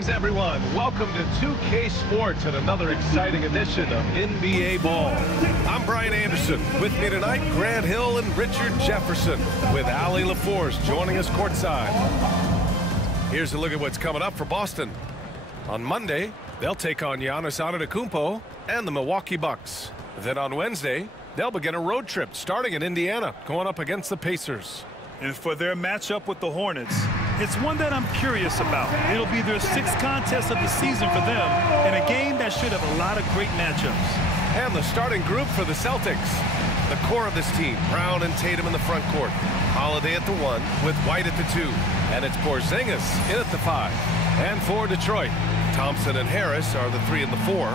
Greetings, everyone. Welcome to 2K Sports and another exciting edition of NBA Ball. I'm Brian Anderson. With me tonight, Grant Hill and Richard Jefferson, with Allie LaForce joining us courtside. Here's a look at what's coming up for Boston. On Monday, they'll take on Giannis Antetokounmpo and the Milwaukee Bucks. Then on Wednesday, they'll begin a road trip starting in Indiana, going up against the Pacers. And for their matchup with the Hornets, it's one that I'm curious about. It'll be their 6th contest of the season for them, in a game that should have a lot of great matchups. And the starting group for the Celtics. The core of this team, Brown and Tatum in the front court. Holiday at the 1 with White at the 2. And it's Porzingis in at the 5. And for Detroit, Thompson and Harris are the 3 and the 4.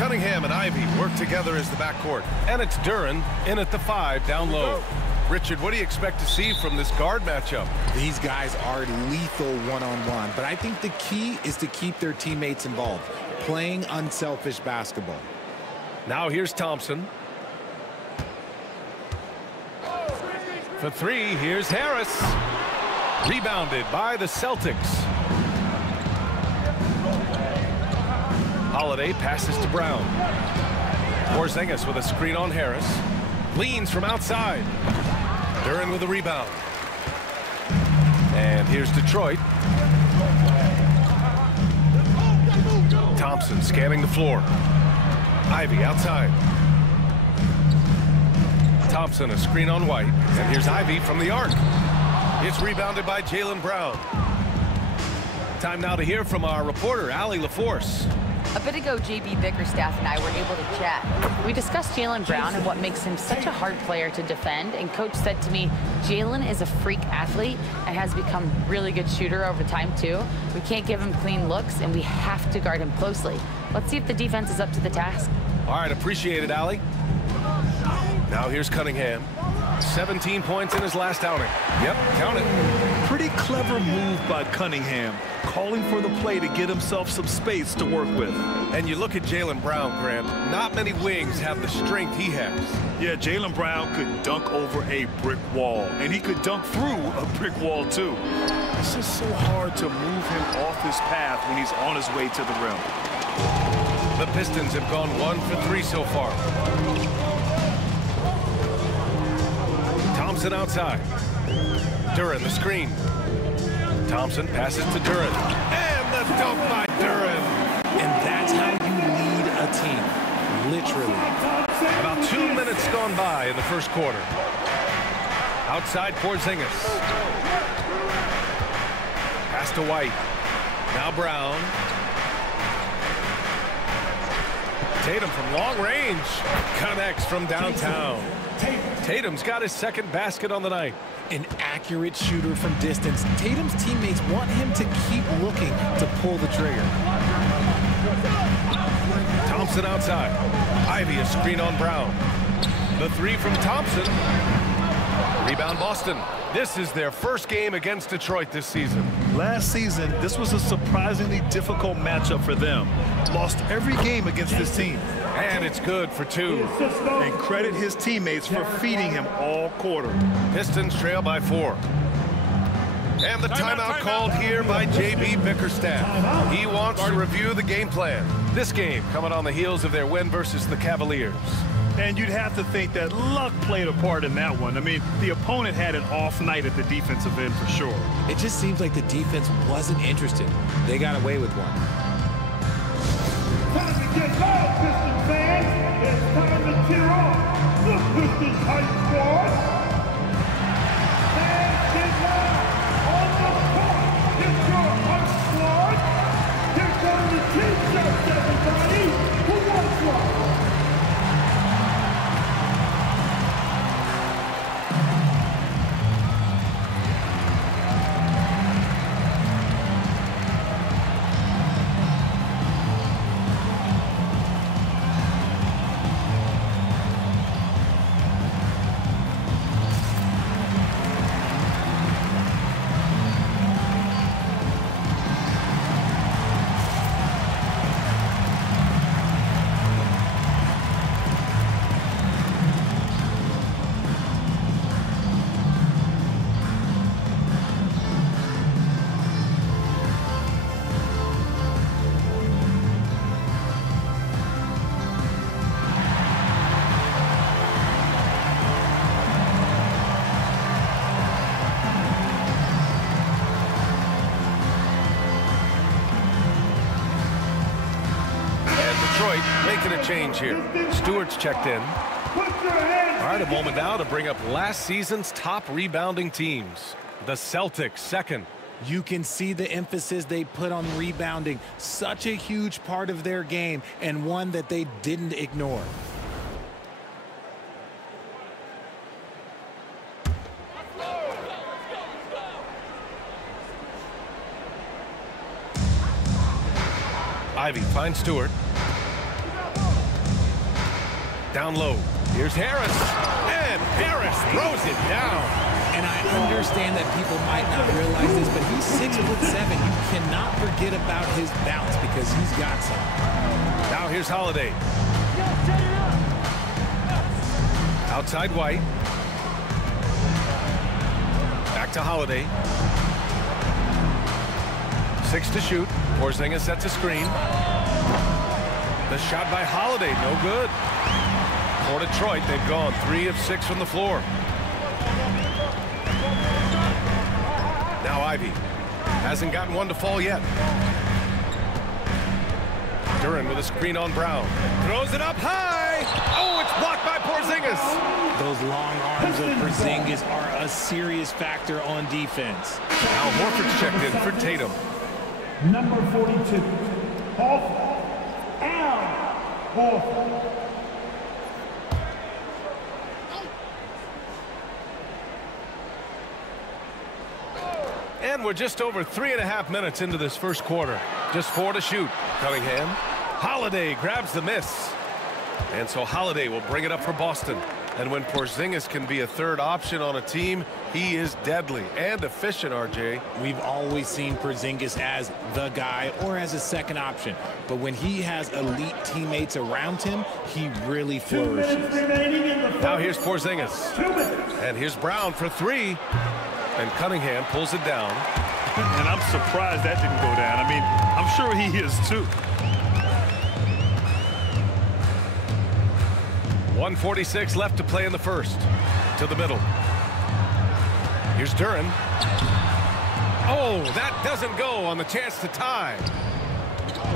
Cunningham and Ivy work together as the backcourt. And it's Duren in at the 5 down low. Richard, what do you expect to see from this guard matchup? These guys are lethal one-on-one, but I think the key is to keep their teammates involved, playing unselfish basketball. Now here's Thompson. For 3, here's Harris. Rebounded by the Celtics. Holiday passes to Brown. Porzingis with a screen on Harris. Leans from outside. Duren with a rebound. And here's Detroit. Thompson scanning the floor. Ivy outside. Thompson a screen on White. And here's Ivy from the arc. It's rebounded by Jaylen Brown. Time now to hear from our reporter, Allie LaForce. A bit ago, JB Bickerstaff and I were able to chat. We discussed Jaylen Brown and what makes him such a hard player to defend. And Coach said to me, Jaylen is a freak athlete and has become a really good shooter over time, too. We can't give him clean looks, and we have to guard him closely. Let's see if the defense is up to the task. All right, appreciate it, Allie. Now here's Cunningham. 17 points in his last outing. Yep, count it. Pretty clever move by Cunningham, calling for the play to get himself some space to work with. And you look at Jaylen Brown, Grant. Not many wings have the strength he has. Yeah, Jaylen Brown could dunk over a brick wall, and he could dunk through a brick wall, too. It's just so hard to move him off his path when he's on his way to the rim. The Pistons have gone 1 for 3 so far. Thompson outside. Duren the screen. Thompson passes to Duren. And the dunk by Duren. And that's how you lead a team, literally. About 2 minutes gone by in the first quarter. Outside Porzingis. Pass to White. Now Brown. Tatum from long range. Connects from downtown. Tatum's got his 2nd basket on the night. An accurate shooter from distance. Tatum's teammates want him to keep looking to pull the trigger. Thompson outside. Ivy a screen on Brown. The 3 from Thompson. Rebound Boston. This is their first game against Detroit this season. Last season, this was a surprisingly difficult matchup for them. Lost every game against this team. And it's good for 2. And credit his teammates for feeding him all quarter. Pistons trail by 4. And the timeout called here by JB Bickerstaff. He wants to review the game plan. This game coming on the heels of their win versus the Cavaliers. And you'd have to think that luck played a part in that one. I mean, the opponent had an off night at the defensive end for sure. It just seems like the defense wasn't interested. They got away with one. Time to get loud, Pistons fans. It's time to cheer on the Pistons Hype Squad. Fans, get loud. On the court, it's your Hype Squad. Here come the T-shirts, everybody. Who wants one? Detroit making a change here. Stewart's checked in. All right, a moment now to bring up last season's top rebounding teams. The Celtics second. You can see the emphasis they put on rebounding. Such a huge part of their game, and one that they didn't ignore. Ivy finds Stewart. Down low. Here's Harris. And Harris throws it down. And I understand that people might not realize this, but he's 6'7". You cannot forget about his bounce because he's got some. Now here's Holiday. Outside White. Back to Holiday. 6 to shoot. Porzingis sets a screen. The shot by Holiday, no good. For Detroit, they've gone 3 of 6 from the floor. Now Ivy hasn't gotten one to fall yet. Duran with a screen on Brown. Throws it up high. Oh, it's blocked by Porzingis. Those long arms of Porzingis are a serious factor on defense. Al Horford's checked in for Tatum. Number 42, Al Horford. And we're just over 3.5 minutes into this first quarter. Just 4 to shoot. Cunningham. Holiday grabs the miss. And so Holiday will bring it up for Boston. And when Porzingis can be a third option on a team, he is deadly and efficient, RJ. We've always seen Porzingis as the guy or as a second option. But when he has elite teammates around him, he really flourishes. Now here's Porzingis. And here's Brown for 3. And Cunningham pulls it down. And I'm surprised that didn't go down. I mean, I'm sure he is too. 1:46 left to play in the first. To the middle. Here's Duran. Oh, that doesn't go on the chance to tie.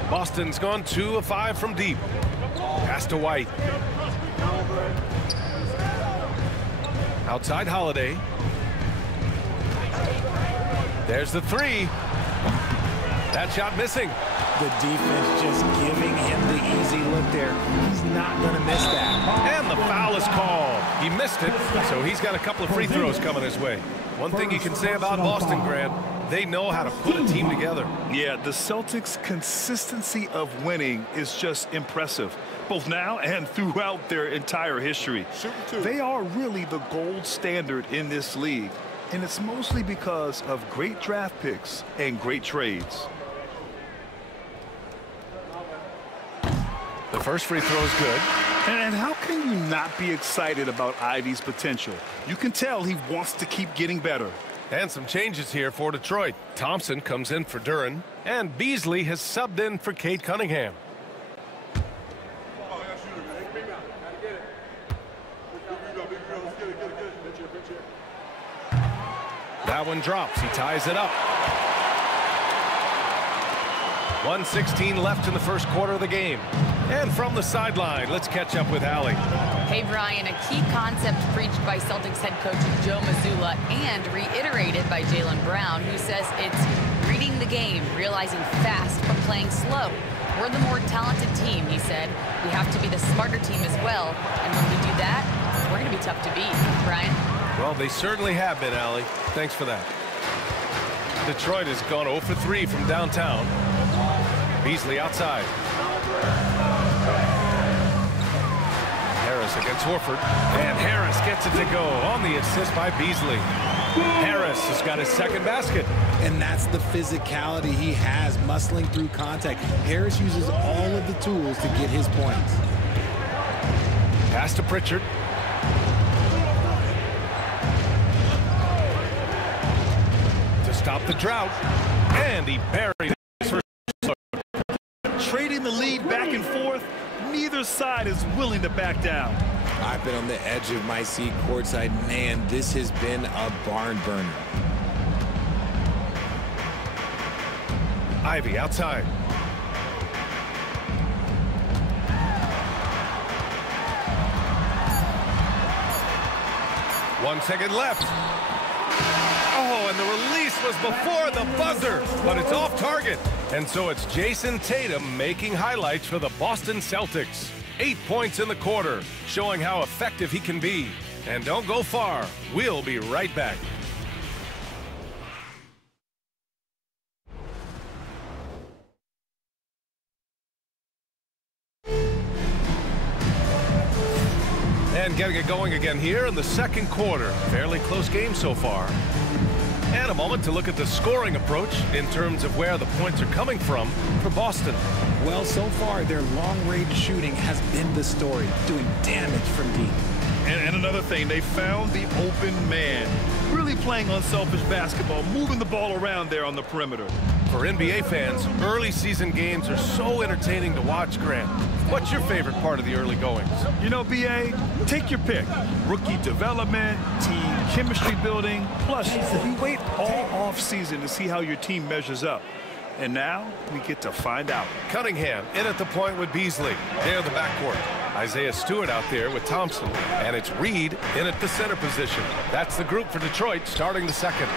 Boston's gone 2 of 5 from deep. Pass to White. Outside Holiday. There's the 3. That shot missing. The defense just giving him the easy look there. He's not going to miss that. And the foul is called. He missed it, so he's got a couple of free throws coming his way. One thing you can say about Boston, Grant, they know how to put a team together. Yeah, the Celtics' consistency of winning is just impressive, both now and throughout their entire history. They are really the gold standard in this league, and it's mostly because of great draft picks and great trades. The first free throw is good. And how can you not be excited about Ivy's potential? You can tell he wants to keep getting better. And some changes here for Detroit. Thompson comes in for Duran, and Beasley has subbed in for Cade Cunningham. That one drops. He ties it up. 1:16 left in the first quarter of the game. And from the sideline, let's catch up with Allie. Hey, Brian, a key concept preached by Celtics head coach Joe Mazzulla and reiterated by Jaylen Brown, who says it's reading the game, realizing fast but playing slow. We're the more talented team, he said. We have to be the smarter team as well. And when we do that, we're going to be tough to beat. Brian? Well, they certainly have been, Allie. Thanks for that. Detroit has gone 0 for 3 from downtown. Beasley outside. Harris against Horford. And Harris gets it to go on the assist by Beasley. Harris has got his second basket. And that's the physicality he has, muscling through contact. Harris uses all of the tools to get his points. Pass to Pritchard. To stop the drought. And he buried his first. Trading the lead back and forth, neither side is willing to back down. I've been on the edge of my seat courtside. Man, this has been a barn burner. Ivy outside. 1 second left. Oh, and the release was before the buzzer, but it's off target. And so it's Jason Tatum making highlights for the Boston Celtics. 8 points in the quarter, showing how effective he can be. And don't go far. We'll be right back. And getting it going again here in the second quarter. Fairly close game so far. And a moment to look at the scoring approach in terms of where the points are coming from for Boston. Well, so far, their long-range shooting has been the story, doing damage from deep. And another thing, they found the open man. Really playing unselfish basketball, moving the ball around there on the perimeter. For NBA fans, early season games are so entertaining to watch, Grant. What's your favorite part of the early goings? You know, BA, take your pick. Rookie development, team chemistry building. Plus, we wait all offseason to see how your team measures up. And now we get to find out. Cunningham in at the point with Beasley. They're the backcourt. Isaiah Stewart out there with Thompson. And it's Reed in at the center position. That's the group for Detroit starting the second.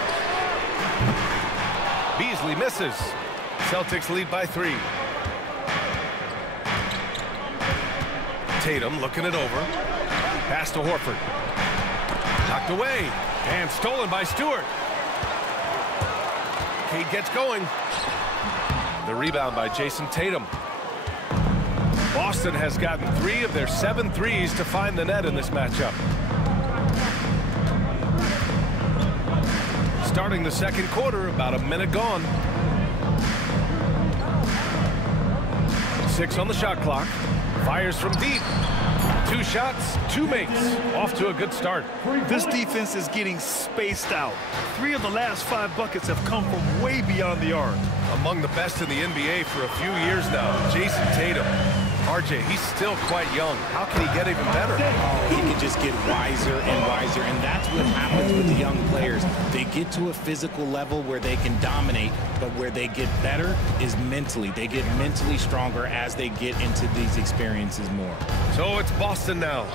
Beasley misses. Celtics lead by 3. Tatum looking it over. Pass to Horford. Knocked away. And stolen by Stewart. Cade gets going. The rebound by Jason Tatum. Boston has gotten 3 of their 7 threes to find the net in this matchup. Starting the second quarter, about a minute gone. 6 on the shot clock. Fires from deep. 2 shots, 2 makes. Off to a good start. This defense is getting spaced out. 3 of the last 5 buckets have come from way beyond the arc. Among the best in the NBA for a few years now, Jason Tatum. RJ, he's still quite young. How can he get even better? Oh, he can just get wiser and wiser, and that's what happens with the young players. They get to a physical level where they can dominate, but where they get better is mentally. They get mentally stronger as they get into these experiences more. So it's Boston now.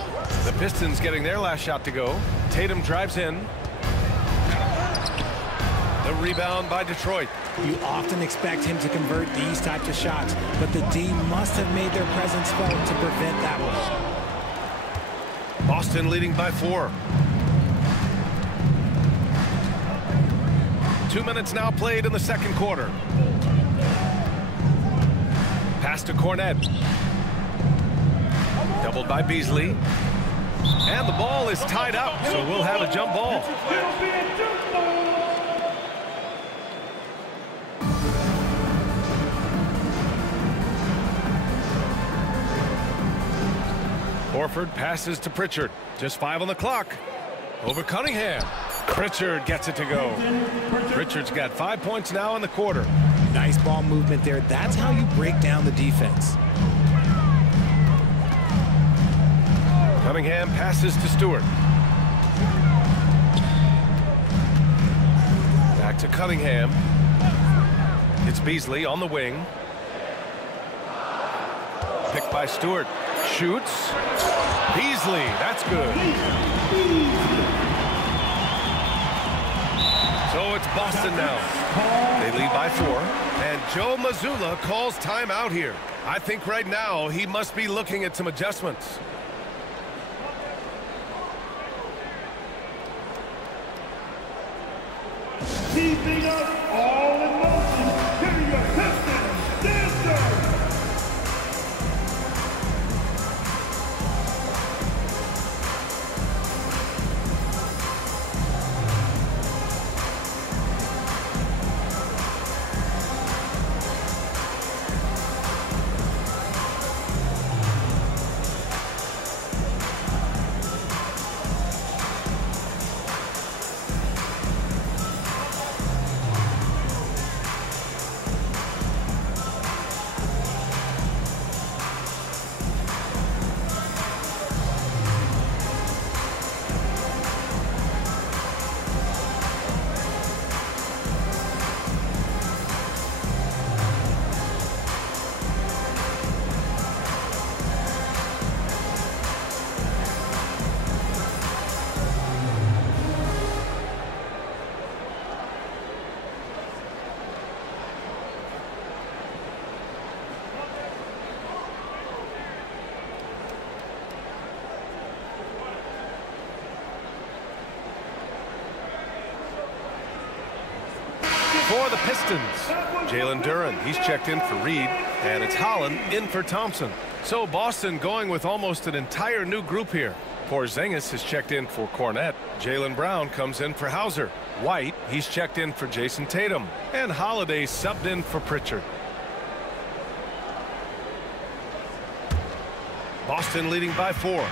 The Pistons getting their last shot to go. Tatum drives in. The rebound by Detroit. You often expect him to convert these types of shots, but the D must have made their presence felt to prevent that one. Boston leading by 4. 2 minutes now played in the second quarter. Pass to Cornet. Doubled by Beasley. And the ball is tied up, so we'll have a jump ball. Horford passes to Pritchard. Just 5 on the clock. Over Cunningham. Pritchard gets it to go. Pritchard's got 5 points now in the quarter. Nice ball movement there. That's how you break down the defense. Cunningham passes to Stewart. Back to Cunningham. It's Beasley on the wing. Picked by Stewart. Shoots. Beasley, that's good. So it's Boston now. They lead by 4. And Joe Mazzulla calls timeout here. I think right now he must be looking at some adjustments. Keeping us all in motion. Give me your Pistons dancer. For the Pistons, Jalen Duren, he's checked in for Reed, and it's Holland in for Thompson. So Boston going with almost an entire new group here. Porzingis is checked in for Cornette. Jaylen Brown comes in for Hauser. White, he's checked in for Jason Tatum. And Holiday subbed in for Pritchard. Boston leading by 4.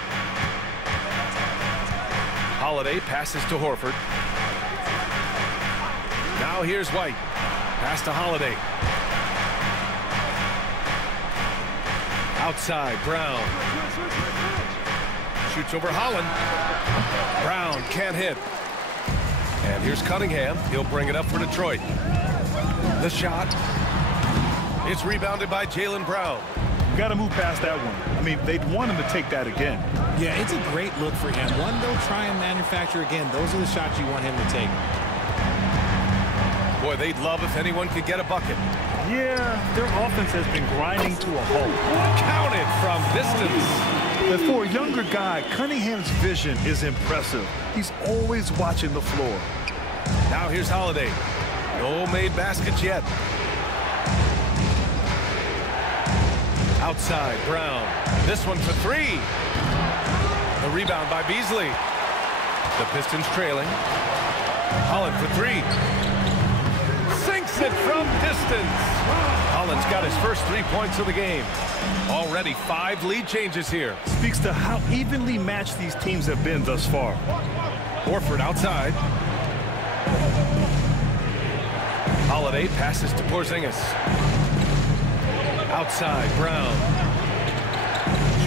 Holiday passes to Horford. Now here's White. Pass to Holiday. Outside, Brown. Shoots over Holland. Brown can't hit. And here's Cunningham. He'll bring it up for Detroit. The shot. It's rebounded by Jaylen Brown. Got to move past that one. I mean, they'd want him to take that again. Yeah, it's a great look for him. One they'll try and manufacture again. Those are the shots you want him to take. Boy, they'd love if anyone could get a bucket. Yeah, their offense has been grinding to a halt. Counted from distance. But for a younger guy, Cunningham's vision is impressive. He's always watching the floor. Now here's Holiday. No made baskets yet. Outside, Brown. This one for 3. The rebound by Beasley. The Pistons trailing. Holland for 3. Sinks it from distance. Holland's got his first 3 points of the game. Already 5 lead changes here. Speaks to how evenly matched these teams have been thus far. Horford outside. Holiday passes to Porzingis. Outside, Brown.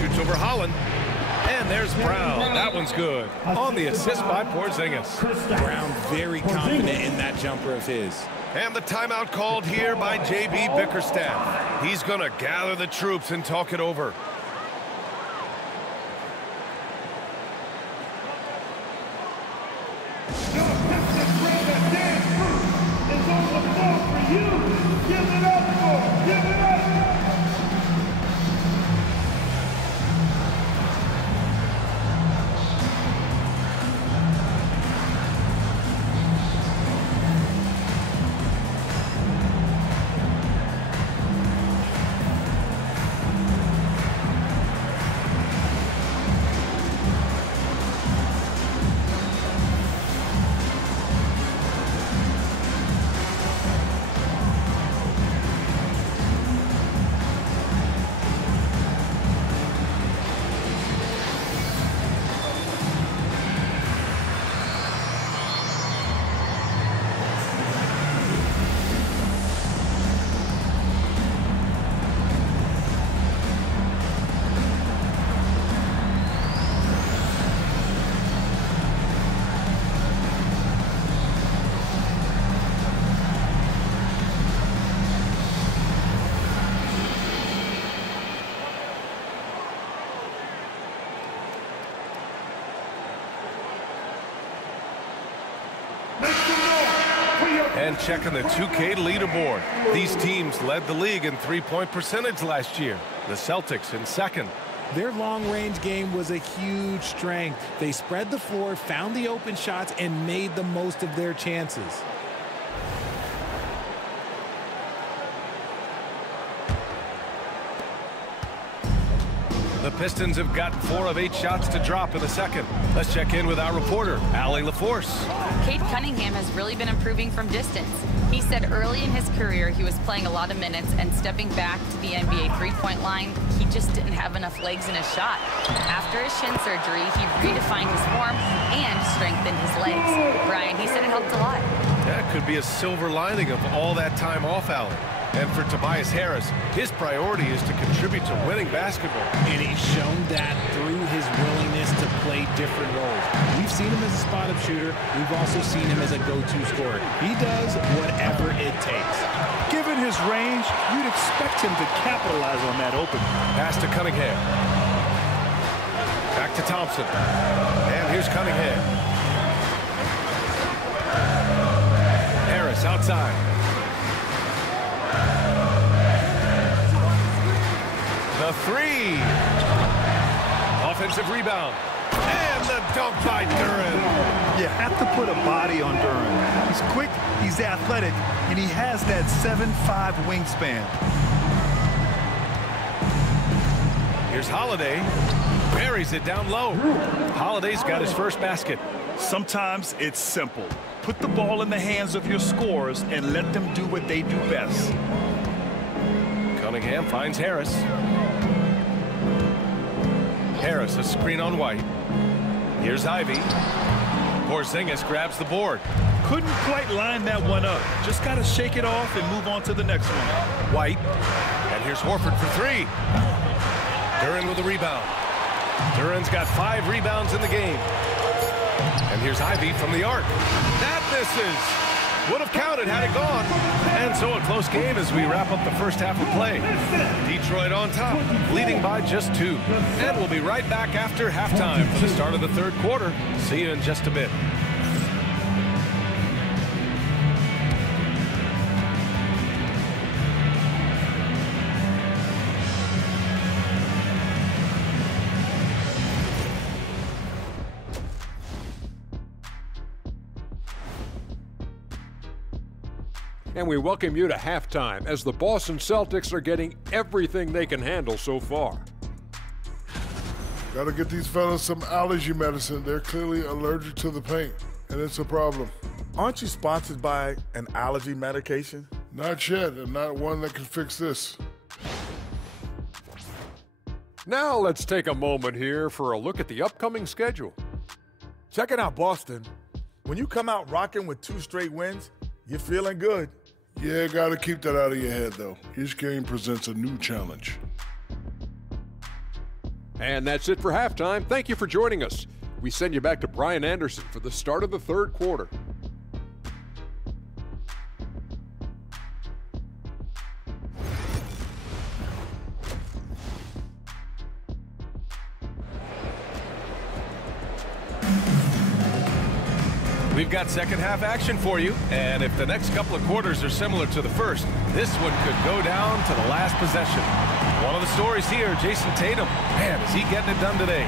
Shoots over Holland. And there's Brown. That one's good. On the assist by Porzingis. Brown very confident in that jumper of his. And the timeout called here by J.B. Bickerstaff. He's going to gather the troops and talk it over. And checking the 2K leaderboard. These teams led the league in three-point percentage last year. The Celtics in second. Their long-range game was a huge strength. They spread the floor, found the open shots, and made the most of their chances. The Pistons have gotten 4 of 8 shots to drop in the second. Let's check in with our reporter, Allie LaForce. Cade Cunningham has really been improving from distance. He said early in his career he was playing a lot of minutes and stepping back to the NBA three-point line, he just didn't have enough legs in his shot. After his shin surgery, he redefined his form and strengthened his legs. Brian, he said it helped a lot. That could be a silver lining of all that time off, Allie. And for Tobias Harris, his priority is to contribute to winning basketball. And he's shown that through his willingness to play different roles. We've seen him as a spot-up shooter. We've also seen him as a go-to scorer. He does whatever it takes. Given his range, you'd expect him to capitalize on that open. Pass to Cunningham. Back to Thompson. And here's Cunningham. Harris outside. The 3. Offensive rebound. And And the dunk by Duren. You have to put a body on Duren. He's quick, he's athletic, and he has that 7'5" wingspan. Here's Holiday. Buries it down low. Holiday's got his first basket. Sometimes it's simple. Put the ball in the hands of your scorers and let them do what they do best. Cunningham finds Harris. Harris, a screen on White. Here's Ivy. Porzingis grabs the board. Couldn't quite line that one up. Just got to shake it off and move on to the next one. White. And here's Horford for three. Duren with a rebound. Duren's got 5 rebounds in the game. And here's Ivy from the arc. That misses. Would have counted had it gone. And so a close game as we wrap up the first half of play. Detroit on top, leading by just 2. And we'll be right back after halftime for the start of the third quarter. See you in just a bit. And we welcome you to halftime as the Boston Celtics are getting everything they can handle so far. Gotta get these fellas some allergy medicine. They're clearly allergic to the paint, and it's a problem. Aren't you sponsored by an allergy medication? Not yet, and not one that can fix this. Now let's take a moment here for a look at the upcoming schedule. Check it out, Boston. When you come out rocking with 2 straight wins, you're feeling good. Yeah, gotta keep that out of your head, though. Each game presents a new challenge. And that's it for halftime. Thank you for joining us. We send you back to Brian Anderson for the start of the third quarter. We've got second half action for you, and if the next couple of quarters are similar to the first, this one could go down to the last possession. One of the stories here, Jason Tatum. Man, is he getting it done today?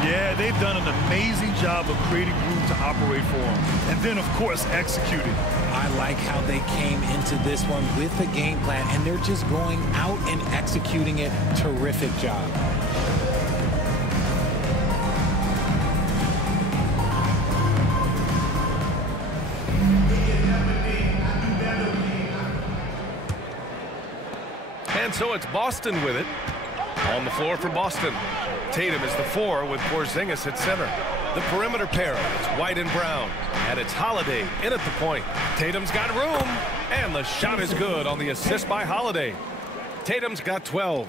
Yeah, they've done an amazing job of creating room to operate for him. And then, of course, executing. I like how they came into this one with a game plan, and they're just going out and executing it. Terrific job. And so it's Boston with it. On the floor for Boston. Tatum is the 4 with Porzingis at center. The perimeter pair, it's White and Brown. And it's Holiday in at the point. Tatum's got room. And the shot is good on the assist by Holiday. Tatum's got 12.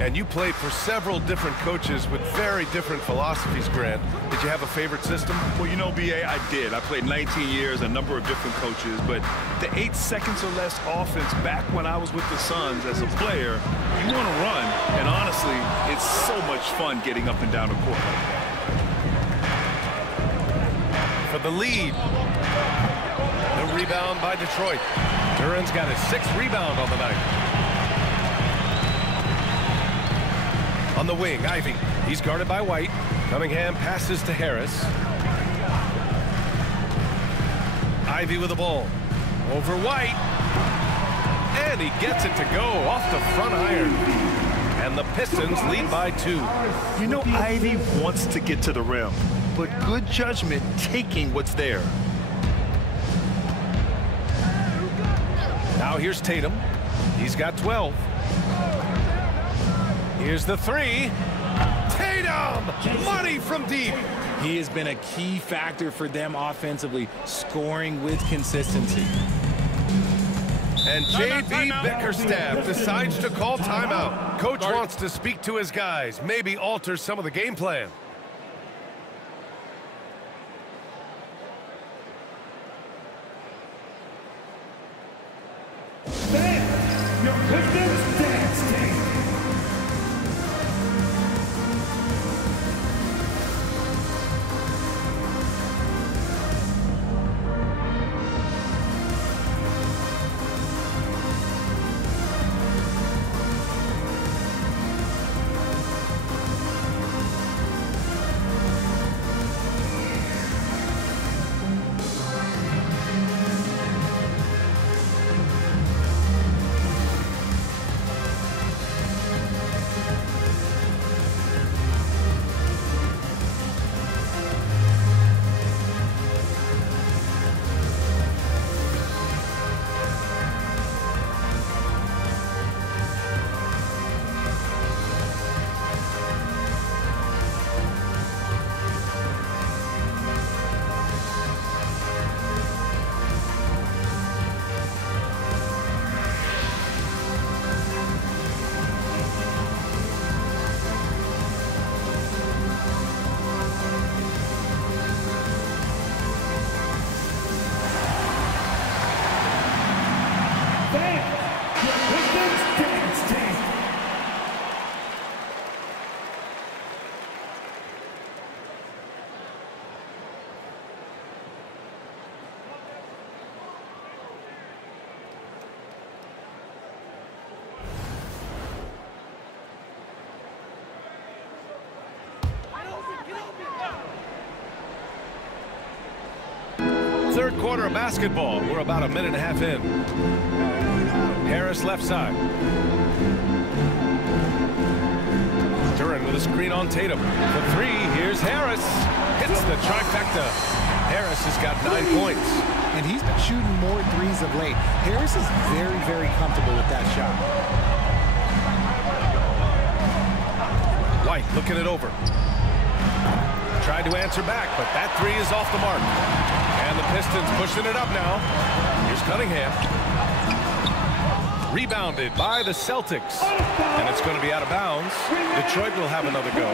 And you played for several different coaches with very different philosophies, Grant. Did you have a favorite system? Well, you know, B.A., I did. I played 19 years, a number of different coaches, but the 8 seconds or less offense back when I was with the Suns as a player, you want to run, and honestly, it's so much fun getting up and down the court like that. For the lead. The rebound by Detroit. Duren's got his 6th rebound on the night. On the wing, Ivy. He's guarded by White. Cunningham passes to Harris. Ivy with the ball. Over White. And he gets it to go off the front iron. And the Pistons lead by 2. You know, Ivy wants to get to the rim, but good judgment taking what's there. Now here's Tatum. He's got 12. Here's the 3. Tatum! Money from deep. He has been a key factor for them offensively, scoring with consistency. And J.B. Bickerstaff decides to call timeout. Coach wants to speak to his guys, maybe alter some of the game plan. Stand! Your Pistons dance team! third quarter of basketball. We're about a minute and a half in. Harris left side. Duren with a screen on Tatum. For three, here's Harris. Hits the trifecta. Harris has got 9 points. And he's been shooting more threes of late. Harris is very, very comfortable with that shot. White looking it over. Tried to answer back, but that three is off the mark. And the Pistons pushing it up now. Here's Cunningham. Rebounded by the Celtics. And it's going to be out of bounds. Detroit will have another go.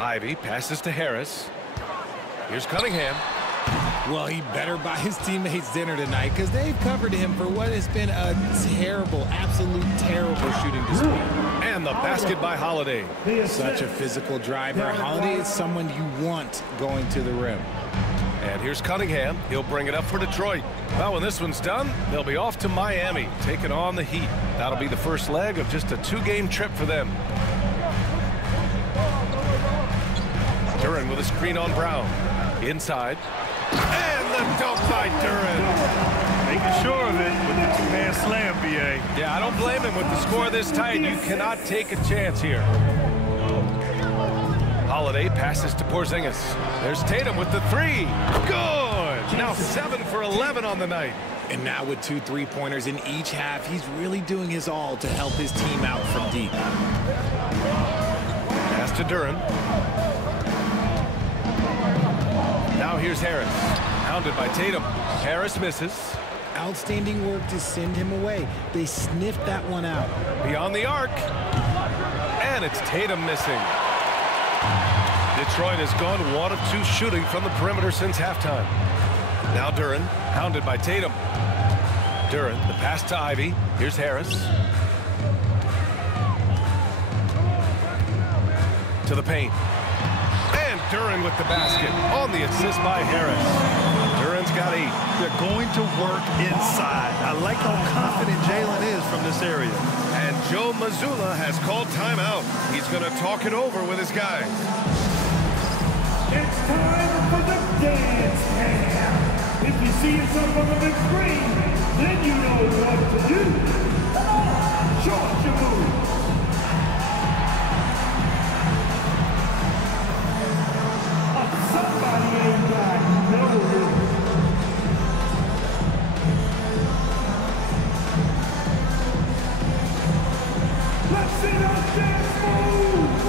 Ivy passes to Harris. Here's Cunningham. Well, he better buy his teammates dinner tonight because they've covered him for what has been a terrible, absolute terrible shooting display. And the basket by Holiday. Such a physical driver. Holiday is someone you want going to the rim. And here's Cunningham. He'll bring it up for Detroit. Well, when this one's done, they'll be off to Miami, taking on the Heat. That'll be the first leg of just a 2-game trip for them. Duren with a screen on Brown. Inside. And the dunk by Duren. Making sure of it with the two-man slam, B.A. Yeah, I don't blame him with the score this tight. You cannot take a chance here. Holiday passes to Porzingis. There's Tatum with the three. Good. Now 7 for 11 on the night. And now with 2 3-pointers in each half, he's really doing his all to help his team out from deep. Pass to Duren. Now here's Harris. Hounded by Tatum. Harris misses. Outstanding work to send him away. They sniffed that one out. Beyond the arc. And it's Tatum missing. Detroit has gone 1 of 2 shooting from the perimeter since halftime. Now Duren, hounded by Tatum. Duren, the pass to Ivy. Here's Harris. To the paint. And Duren with the basket on the assist by Harris. Duren's got 8. They're going to work inside. I like how confident Jalen is from this area. And Joe Mazzulla has called timeout. He's going to talk it over with his guys. It's time for the dance cam. If you see yourself on the big screen, then you know what to do. Come on, show us your move. Somebody ain't got no room. Let's see those dance moves.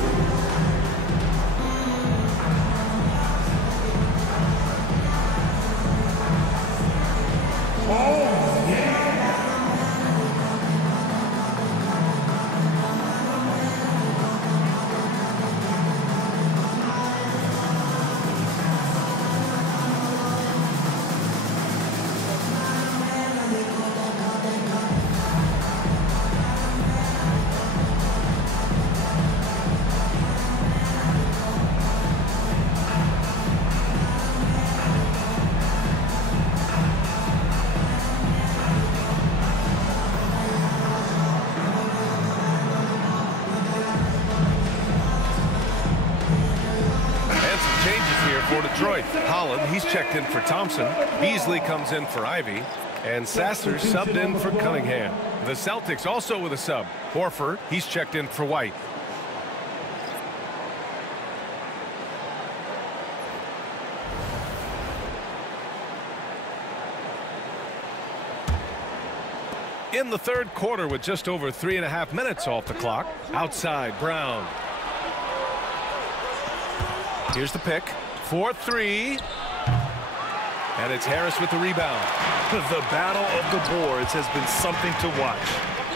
Oh, yeah. For Detroit, Holland, he's checked in for Thompson. Beasley comes in for Ivy. And Sasser subbed in for Cunningham. The Celtics also with a sub. Horford, he's checked in for White. In the third quarter with just over 3.5 minutes off the clock. Outside, Brown. Here's the pick. 4-3. And it's Harris with the rebound. The battle of the boards has been something to watch.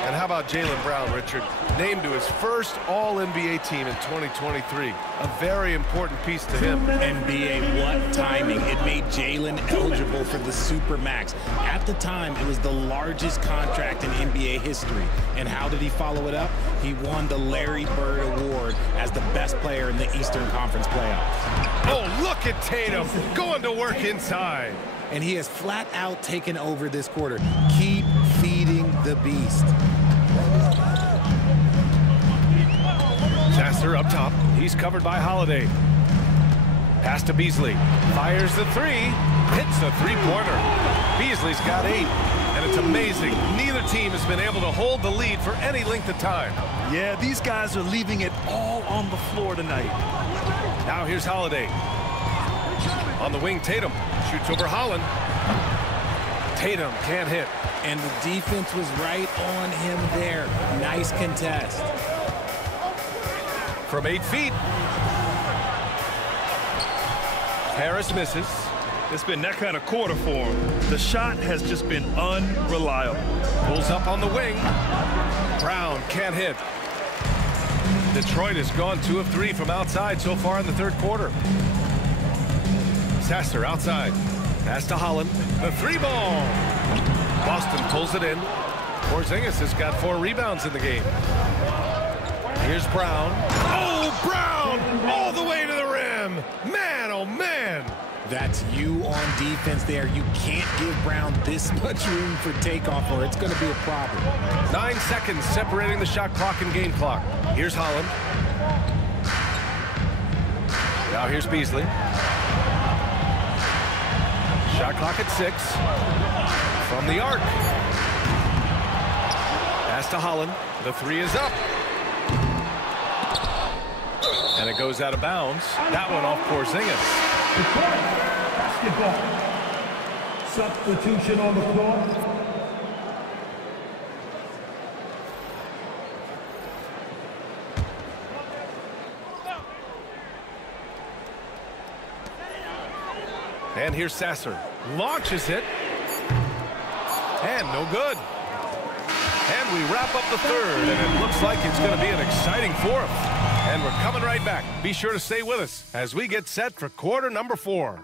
And how about Jaylen Brown, Richard? Named to his first All-NBA team in 2023. A very important piece to him. NBA, what timing. It made Jaylen eligible for the Supermax. At the time, it was the largest contract in NBA history. And how did he follow it up? He won the Larry Bird Award as the best player in the Eastern Conference playoffs. Oh, look at Tatum going to work inside. And he has flat out taken over this quarter. Keep feeding the beast. Sasser up top. He's covered by Holiday. Pass to Beasley. Fires the three. Hits the three-pointer. Beasley's got 8. And it's amazing. Neither team has been able to hold the lead for any length of time. Yeah, these guys are leaving it all on the floor tonight. Now here's Holiday. On the wing, Tatum. Shoots over Holland. Tatum can't hit. And the defense was right on him there. Nice contest. From 8 feet. Harris misses. It's been that kind of quarter for him. The shot has just been unreliable. Pulls up on the wing. Brown can't hit. Detroit has gone 2 of 3 from outside so far in the third quarter. Sasser outside. Pass to Holland. The 3-ball. Boston pulls it in. Porzingis has got 4 rebounds in the game. Here's Brown. Oh, Brown! All the way to the rim. Man, oh, man. That's you on defense there. You can't give Brown this much room for takeoff or it's going to be a problem. 9 seconds separating the shot clock and game clock. Here's Holland. Now here's Beasley. Shot clock at 6. From the arc. Pass to Holland. The 3 is up. And it goes out of bounds. That one off Porzingis. Basketball. Substitution on the floor. And here's Sasser. Launches it. And no good. And we wrap up the third, and it looks like it's going to be an exciting fourth. And we're coming right back. Be sure to stay with us as we get set for quarter number 4.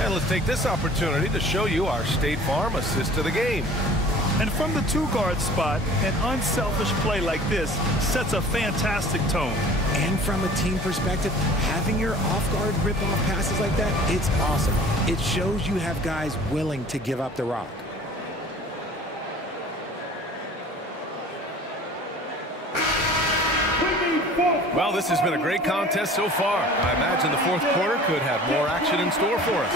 And let's take this opportunity to show you our State Farm assist to the game. And from the 2-guard spot, an unselfish play like this sets a fantastic tone. And from a team perspective, having your off-guard rip-off passes like that, it's awesome. It shows you have guys willing to give up the rock. Well, this has been a great contest so far. I imagine the fourth quarter could have more action in store for us.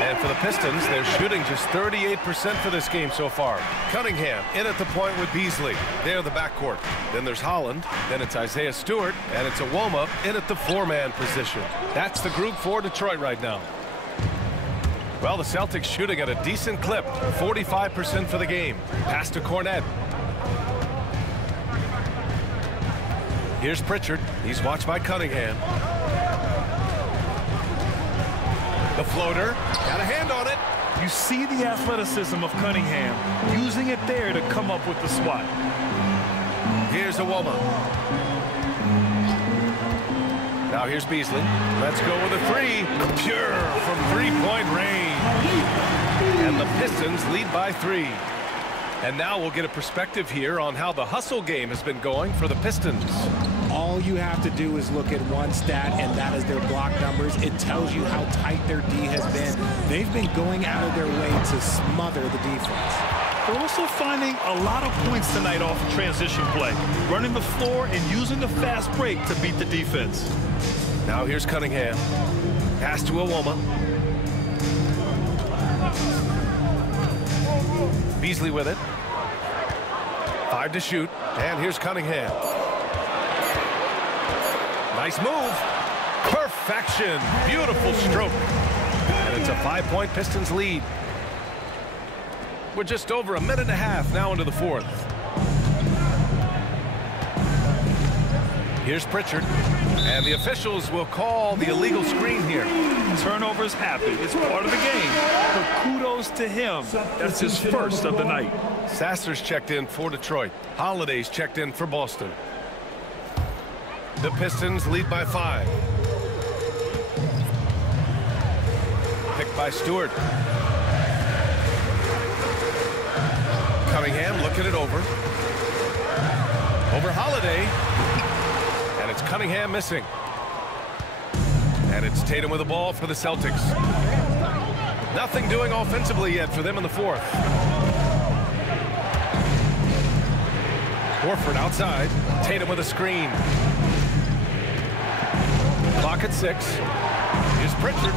And for the Pistons, they're shooting just 38% for this game so far. Cunningham in at the point with Beasley. They're the backcourt. Then there's Holland. Then it's Isaiah Stewart. And it's Iwoma in at the 4-man position. That's the group for Detroit right now. Well, the Celtics shooting at a decent clip. 45% for the game. Pass to Cornette. Here's Pritchard. He's watched by Cunningham. The floater. Got a hand on it. You see the athleticism of Cunningham, using it there to come up with the swat. Here's Iwoma. Now here's Beasley. Let's go with a 3. Pure from 3-point range. And the Pistons lead by 3. And now we'll get a perspective here on how the hustle game has been going for the Pistons. All you have to do is look at one stat, and that is their block numbers. It tells you how tight their D has been. They've been going out of their way to smother the defense. They're also finding a lot of points tonight off of transition play, running the floor and using the fast break to beat the defense. Now here's Cunningham. Pass to Iwoma. Beasley with it. 5 to shoot. And here's Cunningham. Nice move. Perfection. Beautiful stroke. And it's a 5-point Pistons lead. We're just over a minute and a half now into the fourth. Here's Pritchard. And the officials will call the illegal screen here. Turnovers happen. It's part of the game. But kudos to him. That's his first of the night. Sasser's checked in for Detroit. Holiday's checked in for Boston. The Pistons lead by 5. Picked by Stewart. Cunningham looking it over. Over Holiday. And it's Cunningham missing. And it's Tatum with the ball for the Celtics. Nothing doing offensively yet for them in the fourth. Horford outside. Tatum with a screen. Clock at 6. Here's Pritchard.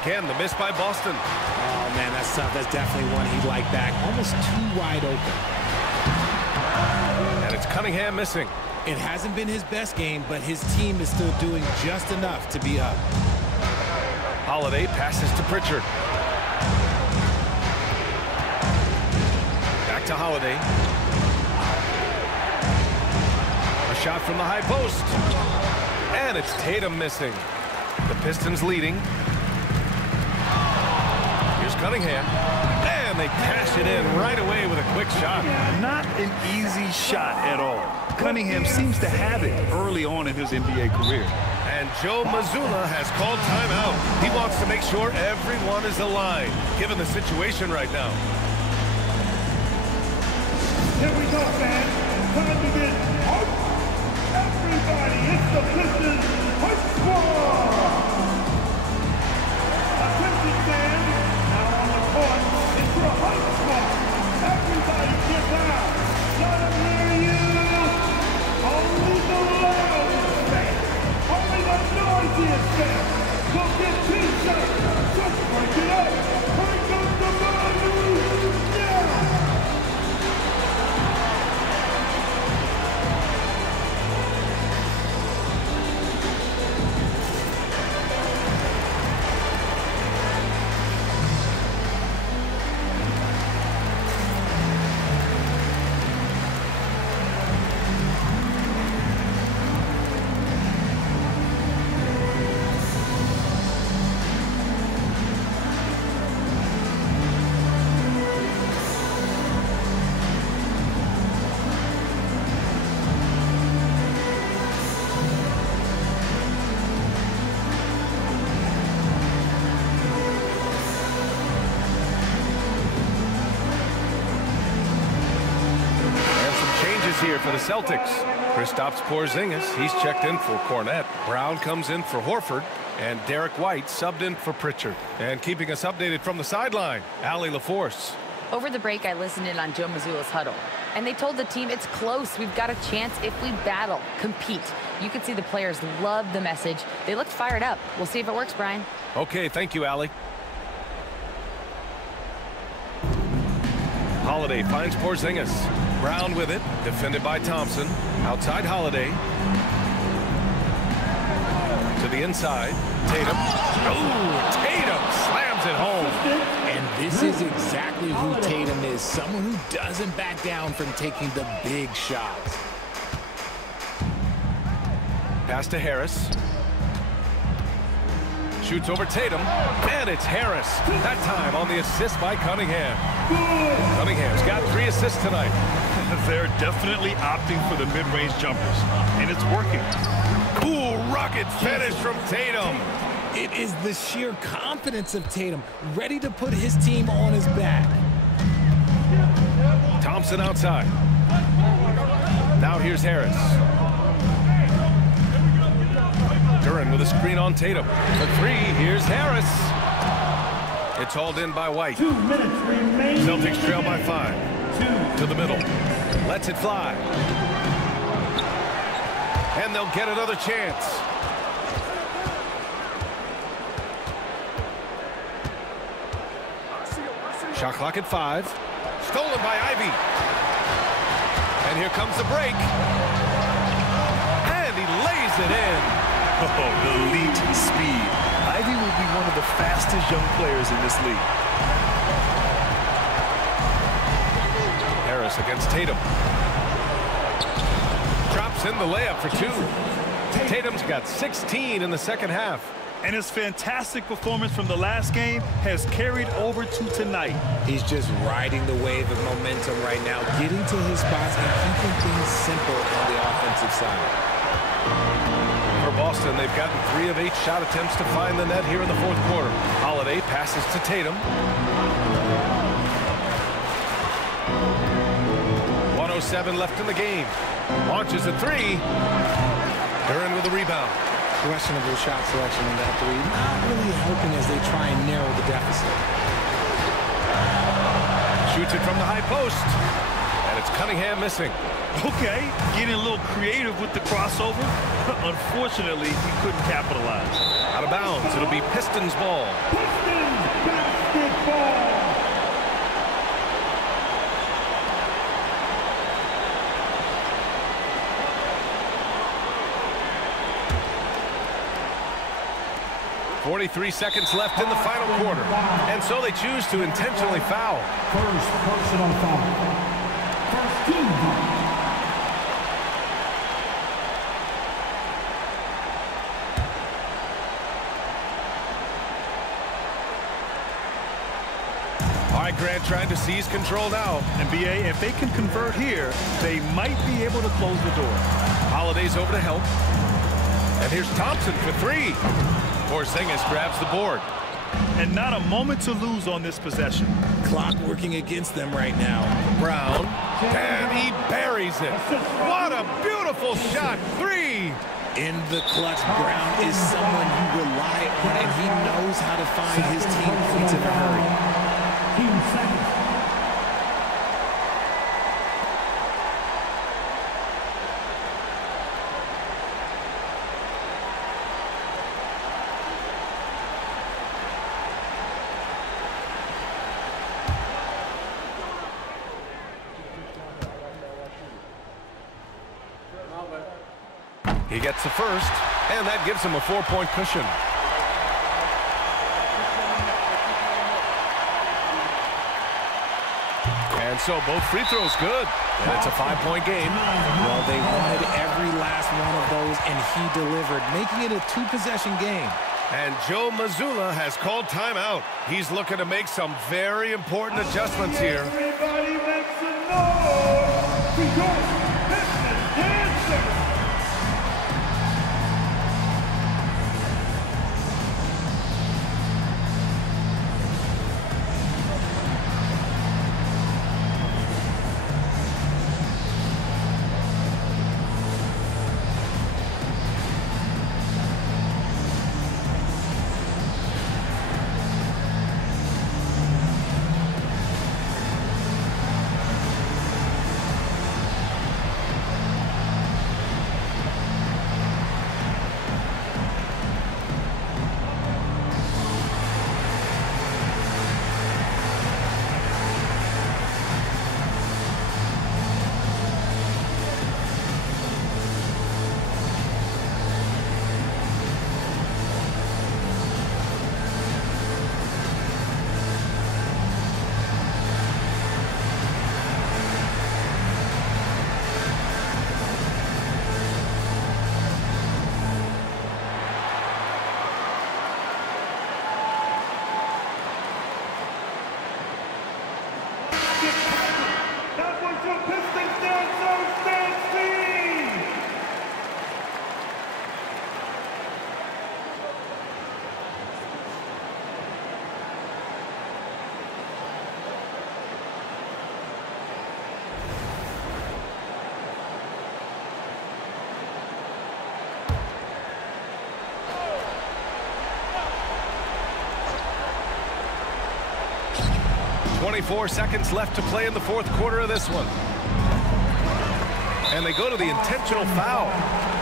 Again, the miss by Boston. Oh, man, that's tough. That's definitely one he'd like back. Almost too wide open. And it's Cunningham missing. It hasn't been his best game, but his team is still doing just enough to be up. Holiday passes to Pritchard. Back to Holiday. A shot from the high post. And it's Tatum missing. The Pistons leading. Here's Cunningham. And they cash it in right away with a quick shot. Not an easy shot at all. Cunningham seems to have it early on in his NBA career. And Joe Mazzulla has called timeout. He wants to make sure everyone is aligned, given the situation right now. Here we go, fans. Time to get out. Everybody, it's the Pistons Hype Squad. Attention, fans. Now on the court, it's your Hype Squad. Everybody get down. Let them hear you. Only the loudest fans. Only the noisiest fans. Go get T-shirts. Just break it up. Break up the volume. Yeah. Here for the Celtics. Kristaps Porzingis, he's checked in for Cornette. Brown comes in for Horford, and Derek White subbed in for Pritchard. And keeping us updated from the sideline, Allie LaForce. Over the break, I listened in on Joe Mazzulla's huddle, and they told the team it's close. We've got a chance if we battle, compete. You could see the players love the message. They looked fired up. We'll see if it works, Brian. Okay, thank you, Allie. Holiday finds Porzingis. Brown with it, defended by Thompson. Outside Holiday. To the inside. Tatum. Oh, Tatum slams it home. And this is exactly who Tatum is. Someone who doesn't back down from taking the big shots. Pass to Harris. Shoots over Tatum, and it's Harris. That time on the assist by Cunningham. Cunningham's got 3 assists tonight. They're definitely opting for the mid-range jumpers, and it's working. Cool rocket finish from Tatum. It is the sheer confidence of Tatum, ready to put his team on his back. Thompson outside. Now here's Harris. Duran with a screen on Tatum. For 3, here's Harris. It's hauled in by White. 2 minutes remaining. Celtics trail by 5. To the middle. Lets it fly. And they'll get another chance. Shot clock at 5. Stolen by Ivy. And here comes the break. And he lays it in. Oh, elite speed. Ivy will be one of the fastest young players in this league. Harris against Tatum. Drops in the layup for 2. Tatum's got 16 in the second half. And his fantastic performance from the last game has carried over to tonight. He's just riding the wave of momentum right now, getting to his spots and keeping things simple on the offensive side. For Boston, they've gotten 3 of 8 shot attempts to find the net here in the fourth quarter. Holiday passes to Tatum. 106 2:37 left in the game. Launches a three. Duran with a rebound. Questionable shot selection in that three. Not really helping as they try and narrow the deficit. Shoots it from the high post. And it's Cunningham missing. Okay, getting a little creative with the crossover. Unfortunately, he couldn't capitalize. Out of bounds. It'll be Pistons ball. Pistons basketball. .43 seconds left in the final quarter. And so they choose to intentionally foul. First personal foul. First team foul. All right, Grant trying to seize control now. NBA, if they can convert here, they might be able to close the door. Holiday's over to help. And here's Thompson for three. Porzingis grabs the board. And not a moment to lose on this possession. Clock working against them right now. Brown. And he buries it. What a beautiful shot. Three. In the clutch, Brown is someone you rely on, and he knows how to find his team points in a hurry. Team seconds. He gets the first, and that gives him a 4-point cushion. And so both free throws good. And it's a 5-point game. Well, they wanted every last one of those, and he delivered, making it a two-possession game. And Joe Mazzulla has called timeout. He's looking to make some very important adjustments here. Everybody make some noise because Pistons dancing. That was your Pistons dancers dancing! .24 seconds left to play in the fourth quarter of this one. And they go to the intentional foul.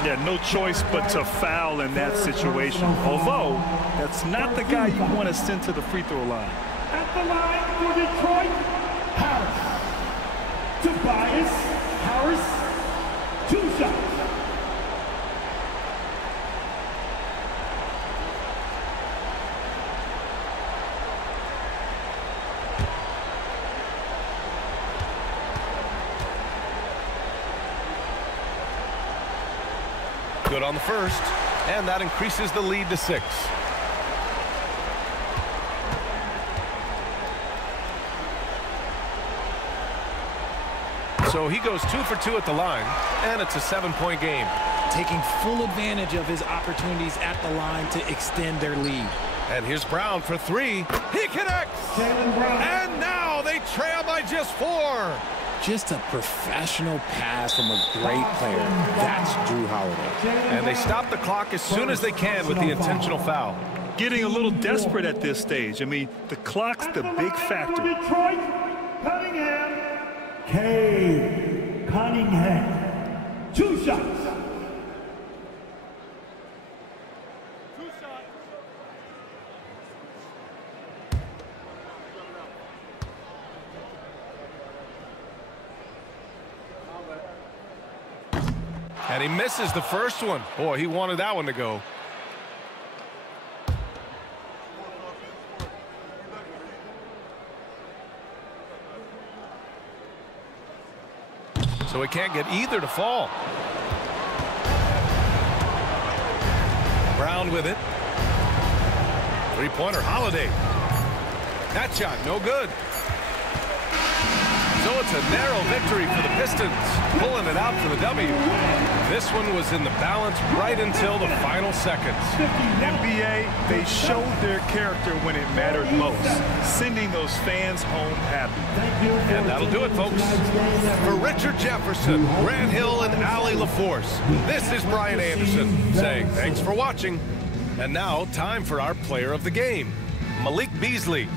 Yeah, no choice but to foul in that situation. Although, that's not the guy you want to send to the free throw line. At the line for Detroit, Harris. Tobias Harris, 2 shots. Good on the first, and that increases the lead to 6. So he goes 2 for 2 at the line, and it's a 7-point game. Taking full advantage of his opportunities at the line to extend their lead. And here's Brown for 3. He connects! Jaylen Brown. And now they trail by just 4. Just a professional pass from a great player. That's Jrue Holiday. And they stop the clock as soon as they can with the intentional foul. Getting a little desperate at this stage. I mean, the clock's the big factor. Detroit, Cunningham. Cade Cunningham. 2 shots. And he misses the first one. Boy, he wanted that one to go. So he can't get either to fall. Brown with it. Three-pointer, Holiday. That shot, no good. So it's a narrow victory for the Pistons, pulling it out for the W. This one was in the balance right until the final seconds. NBA, they showed their character when it mattered most, sending those fans home happy. And that'll do it, folks. For Richard Jefferson, Grant Hill, and Allie LaForce, this is Brian Anderson saying thanks for watching. And now, time for our player of the game, Malik Beasley.